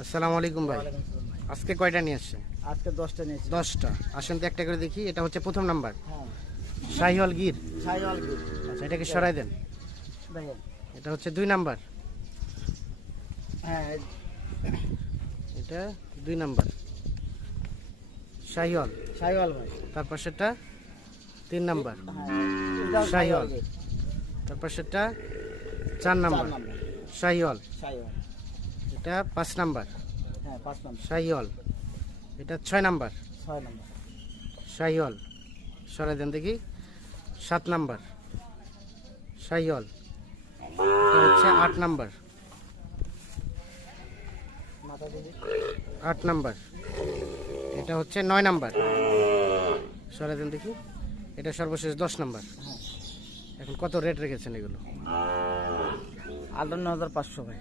আসসালামু আলাইকুম ভাই। ওয়ালাইকুম আসসালাম ভাই। আজকে কয়টা নিয়ে আসছেন? আজকে 10টা নিয়েছি। 10টা। আসেন তো একটা করে দেখি। এটা হচ্ছে প্রথম নাম্বার, হ্যাঁ, শাহিওয়াল গির। শাহিওয়াল গির। আচ্ছা, এটাকে সরাই দেন। দেখেন। এটা হচ্ছে 2 নাম্বার, হ্যাঁ, এটা 2 নাম্বার শাহিওয়াল। শাহিওয়াল ভাই। তারপর সেটা 3 নাম্বার হ্যাঁ, এটাও শাহিওয়াল। গির। তারপর সেটা 4 4 নাম্বার নাম্বার শাহিওয়াল। শাহিওয়াল। এটা 5 নাম্বার হ্যাঁ, 5 নাম্বার। শাহিওয়াল। এটা 6 নাম্বার 6 নাম্বার। শাহিওয়াল। সরাই দেন দেখি। 7 নাম্বার শাহিওয়াল। এটা হচ্ছে 8 নাম্বার মাথা দিদি। 8 নাম্বার। এটা হচ্ছে 9 নাম্বার। সরাই দেন দেখি। এটা সর্বশেষ 10 নাম্বার। হ্যাঁ, এখন কত রেট রেখেছেন এগুলো? 58,500 ভাই।